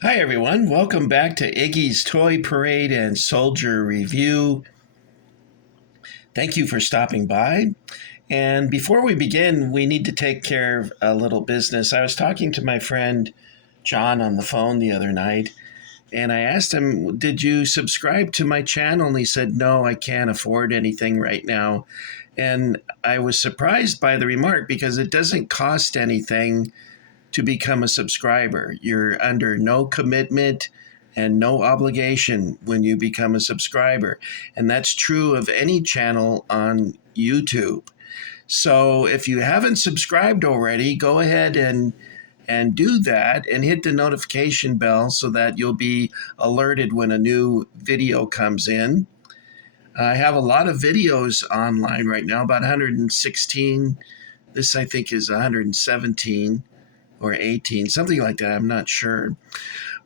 Hi, everyone. Welcome back to Iggy's Toy Parade and Soldier Review. Thank you for stopping by. And before we begin, we need to take care of a little business. I was talking to my friend John on the phone the other night, and I asked him, "Did you subscribe to my channel?" And he said, "No, I can't afford anything right now." And I was surprised by the remark because it doesn't cost anything to become a subscriber. You're under no commitment and no obligation when you become a subscriber. And that's true of any channel on YouTube. So if you haven't subscribed already, go ahead and do that and hit the notification bell so that you'll be alerted when a new video comes in. I have a lot of videos online right now, about 116. This, I think, is 117 or 18, something like that. I'm not sure.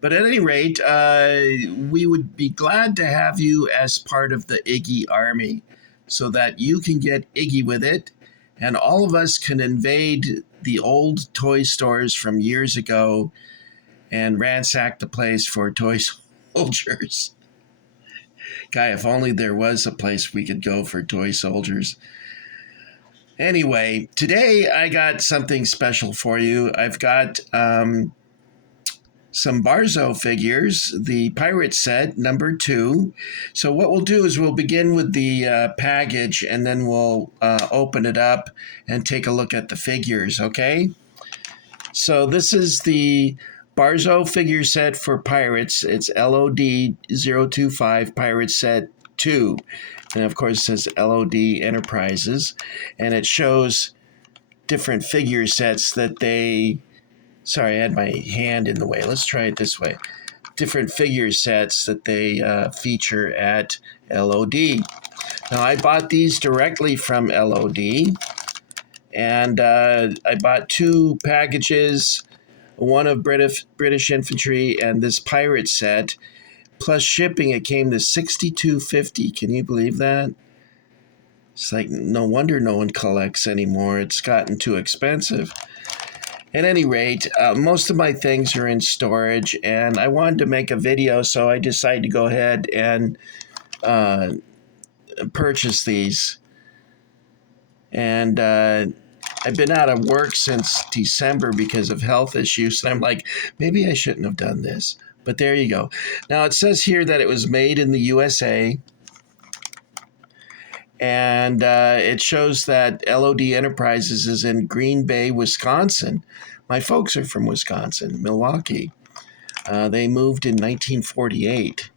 But at any rate, we would be glad to have you as part of the Iggy Army so that you can get Iggy with it, and all of us can invade the old toy stores from years ago and ransack the place for toy soldiers. Guy, if only there was a place we could go for toy soldiers. Anyway, today I got something special for you. I've got some Barzo figures, the pirate set number 2. So what we'll do is we'll begin with the package, and then we'll open it up and take a look at the figures, okay? So this is the Barzo figure set for pirates. It's LOD 025 Pirate Set 2. And of course it says LOD Enterprises. And it shows different figure sets that they... Sorry, I had my hand in the way. Let's try it this way. Different figure sets that they feature at LOD. Now, I bought these directly from LOD. And I bought 2 packages, one of British Infantry and this pirate set. Plus shipping, it came to $62.50. Can you believe that? It's like, no wonder no one collects anymore. It's gotten too expensive. At any rate, most of my things are in storage, and I wanted to make a video, so I decided to go ahead and purchase these. And I've been out of work since December because of health issues, and I'm like, maybe I shouldn't have done this. But there you go. Now, it says here that it was made in the USA, and it shows that LOD Enterprises is in Green Bay, Wisconsin. My folks are from Wisconsin, Milwaukee. They moved in 1948.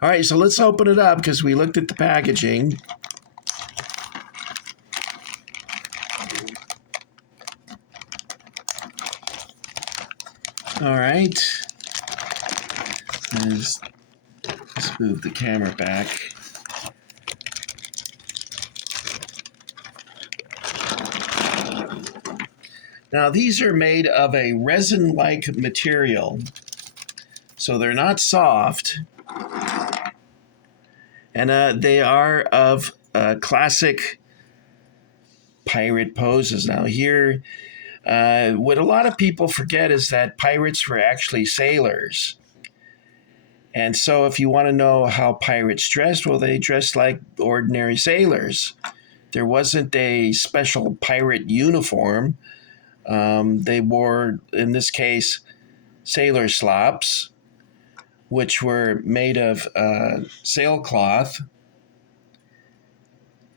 All right, so let's open it up because we looked at the packaging. All right. Let's move the camera back. Now, these are made of a resin-like material, so they're not soft, and they are of classic pirate poses. Now, here, what a lot of people forget is that pirates were actually sailors. And so if you want to know how pirates dressed, well, they dressed like ordinary sailors. There wasn't a special pirate uniform. They wore, in this case, sailor slops, which were made of sailcloth.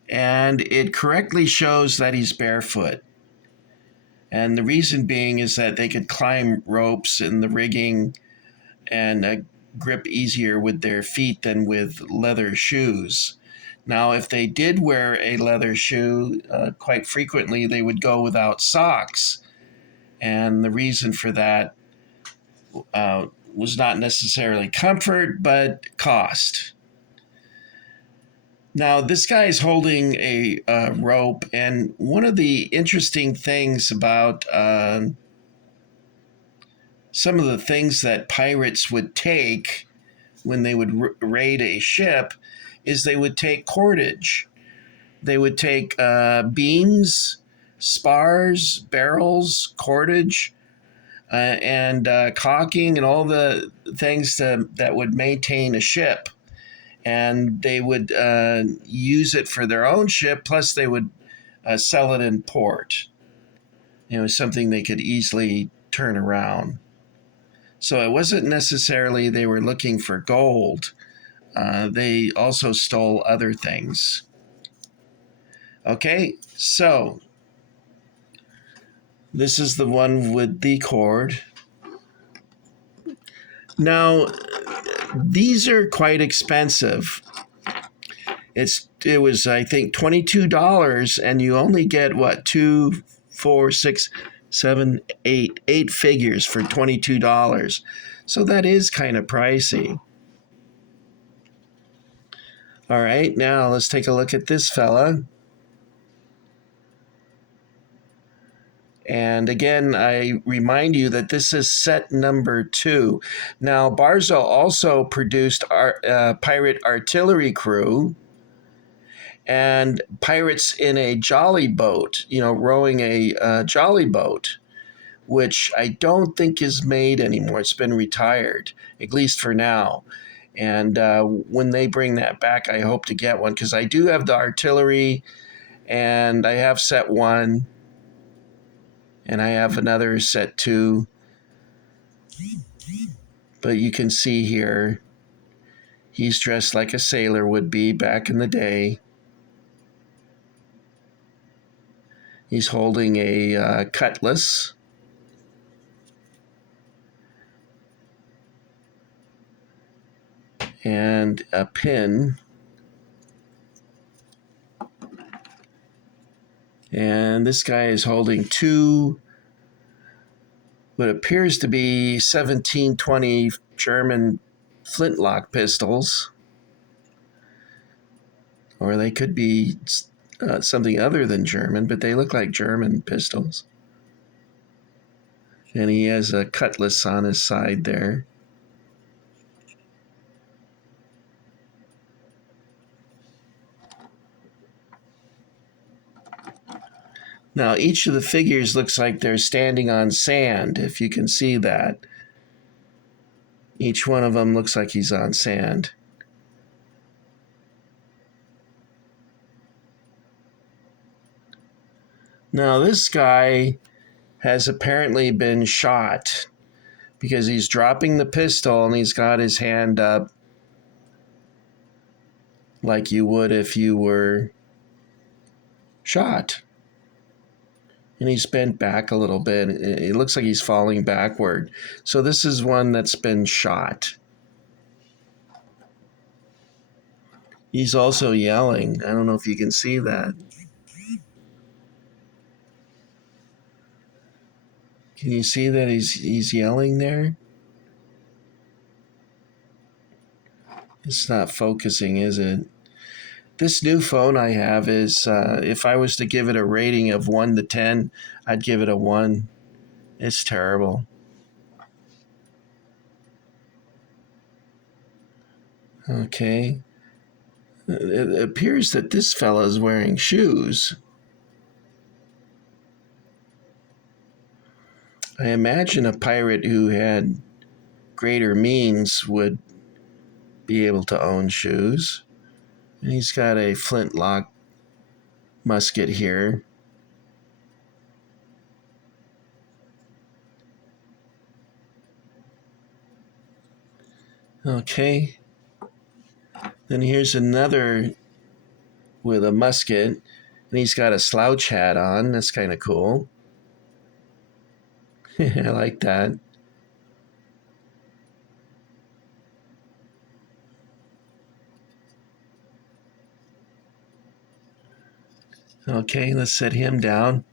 And it correctly shows that he's barefoot. And the reason being is that they could climb ropes in the rigging and grip easier with their feet than with leather shoes. Now, if they did wear a leather shoe, quite frequently they would go without socks. And the reason for that was not necessarily comfort, but cost. Now, this guy is holding a rope, and one of the interesting things about some of the things that pirates would take when they would raid a ship is they would take cordage. They would take beams, spars, barrels, cordage, and caulking and all the things that would maintain a ship. And they would use it for their own ship, plus they would sell it in port. Something they could easily turn around. So it wasn't necessarily they were looking for gold. They also stole other things. Okay, so this is the one with the cord. Now, these are quite expensive. It was, I think, $22, and you only get what, 2, 4, 6, 7, 8 figures for $22. So that is kind of pricey. All right, now let's take a look at this fella. And again, I remind you that this is set number 2. Now, Barzo also produced Pirate Artillery Crew and Pirates in a Jolly Boat, rowing a jolly boat, which I don't think is made anymore. It's been retired, at least for now. And when they bring that back, I hope to get one, because I do have the artillery, and I have set 1. And I have another set 2. But you can see here, he's dressed like a sailor would be back in the day. He's holding a cutlass. And a pin. And this guy is holding 2 what appears to be 1720 German flintlock pistols, or they could be something other than German, but they look like German pistols. And he has a cutlass on his side there. Now, each of the figures looks like they're standing on sand, if you can see that. Each one of them looks like he's on sand. Now, this guy has apparently been shot, because he's dropping the pistol and he's got his hand up like you would if you were shot. And he's bent back a little bit. It looks like he's falling backward. So this is one that's been shot. He's also yelling. I don't know if you can see that. Can you see that he's yelling there? It's not focusing, is it? This new phone I have is, if I was to give it a rating of 1 to 10, I'd give it a 1. It's terrible. Okay. It appears that this fella is wearing shoes. I imagine a pirate who had greater means would be able to own shoes. And he's got a flintlock musket here. Okay. Then here's another with a musket, and he's got a slouch hat on. That's kind of cool. I like that. Okay, let's set him down.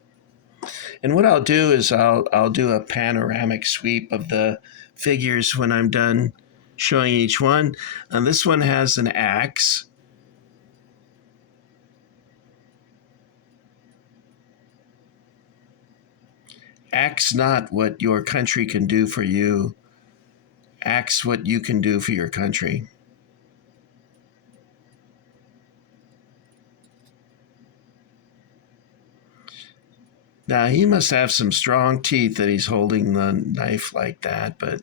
And what I'll do is I'll do a panoramic sweep of the figures when I'm done showing each one. And this one has an axe. Axe not what your country can do for you. Axe what you can do for your country. Now, he must have some strong teeth that he's holding the knife like that, but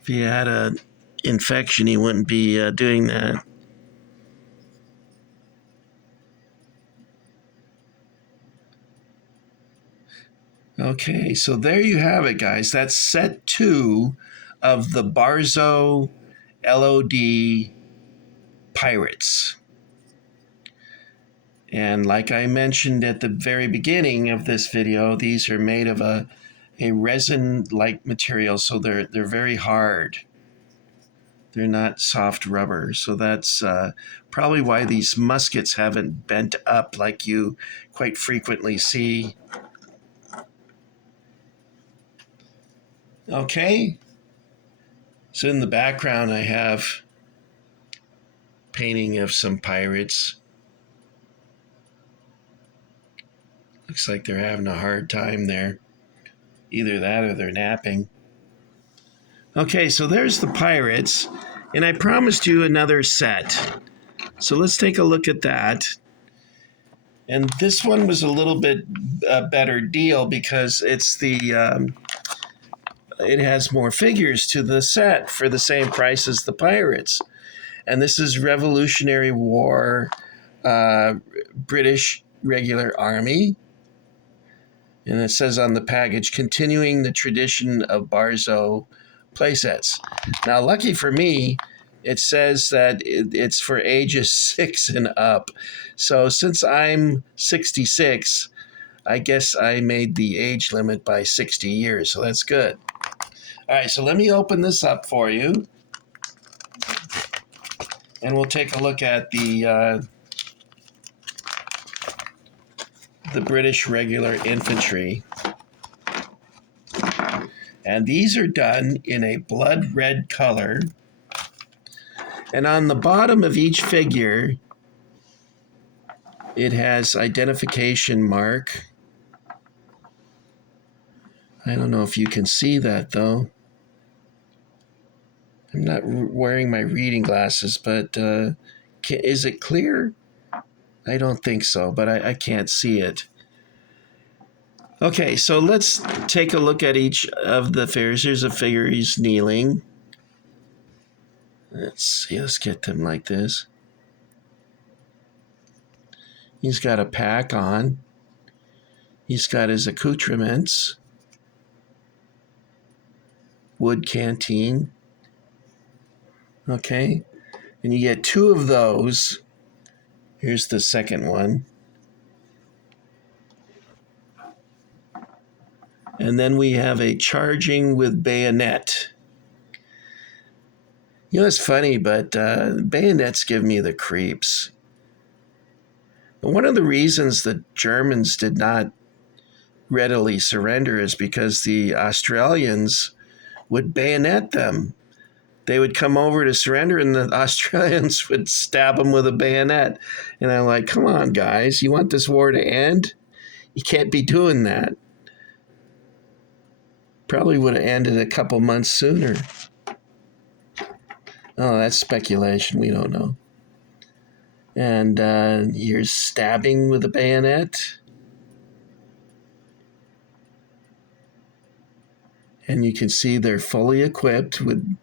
if he had an infection, he wouldn't be doing that. Okay, so there you have it, guys. That's set 2 of the Barzo LOD Pirates. And like I mentioned at the very beginning of this video, these are made of a resin-like material, so they're very hard. They're not soft rubber, so that's probably why these muskets haven't bent up like you quite frequently see. Okay, so in the background I have painting of some pirates. Looks like they're having a hard time there. Either that or they're napping. Okay, so there's the pirates, and I promised you another set. So let's take a look at that. And this one was a little bit better deal because it's it has more figures to the set for the same price as the pirates. And this is Revolutionary War, British Regular Army. And it says on the package, continuing the tradition of Barzo playsets. Now, lucky for me, it says that it's for ages 6 and up. So since I'm 66, I guess I made the age limit by 60 years. So that's good. All right, so let me open this up for you. And we'll take a look at the British Regular Infantry. And these are done in a blood red color. And on the bottom of each figure, it has identification mark. I don't know if you can see that, though. I'm not wearing my reading glasses, but is it clear? I don't think so, but I can't see it. Okay, so let's take a look at each of the figures. Here's a figure, he's kneeling. Let's see, let's get them like this. He's got a pack on. He's got his accoutrements. Wood canteen. Okay, and you get 2 of those. Here's the second one. And then we have a charging with bayonet. You know, it's funny, but bayonets give me the creeps. One of the reasons the Germans did not readily surrender is because the Australians would bayonet them. They would come over to surrender, and the Australians would stab them with a bayonet. And I'm like, come on, guys, you want this war to end? You can't be doing that. Probably would have ended a couple months sooner. Oh, that's speculation. We don't know. And here's stabbing with a bayonet. And you can see they're fully equipped with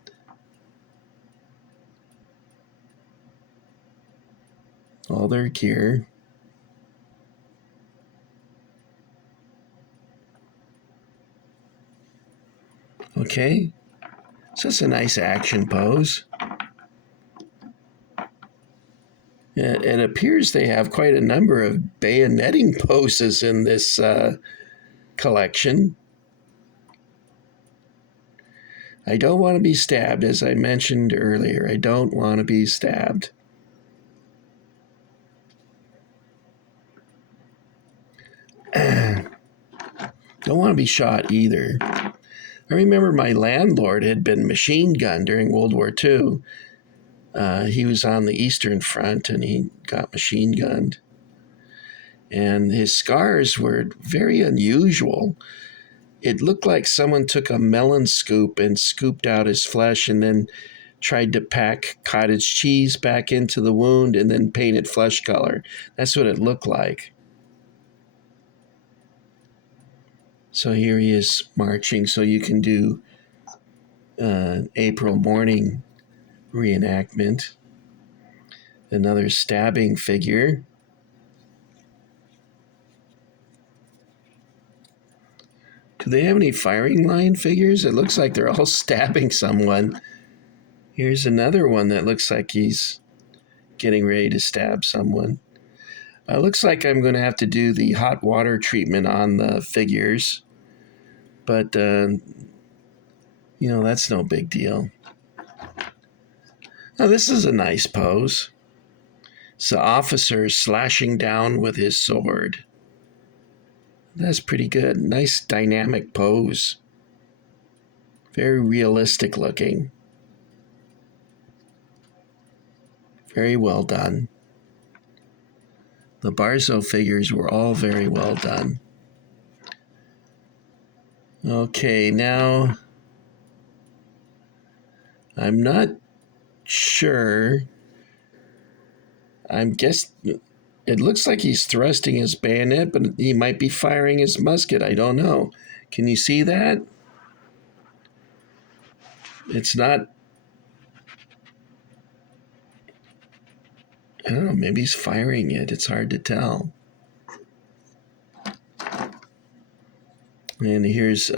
all their gear. Okay, so it's a nice action pose. It appears they have quite a number of bayoneting poses in this collection. I don't want to be stabbed, as I mentioned earlier. I don't want to be stabbed. Don't want to be shot either. I remember my landlord had been machine gunned during World War II. He was on the Eastern Front and he got machine gunned. And his scars were very unusual. It looked like someone took a melon scoop and scooped out his flesh and then tried to pack cottage cheese back into the wound and then paint it flesh color. That's what it looked like. So here he is marching, so you can do April morning reenactment. Another stabbing figure. Do they have any firing line figures? It looks like they're all stabbing someone. Here's another one that looks like he's getting ready to stab someone. Looks like I'm going to have to do the hot water treatment on the figures. But, that's no big deal. Now, this is a nice pose. It's the officer slashing down with his sword. That's pretty good. Nice dynamic pose. Very realistic looking. Very well done. The Barzo figures were all very well done. Okay, now I'm not sure. It looks like he's thrusting his bayonet, but he might be firing his musket. I don't know. Can you see that? It's not. I don't know. Maybe he's firing it. It's hard to tell. And here's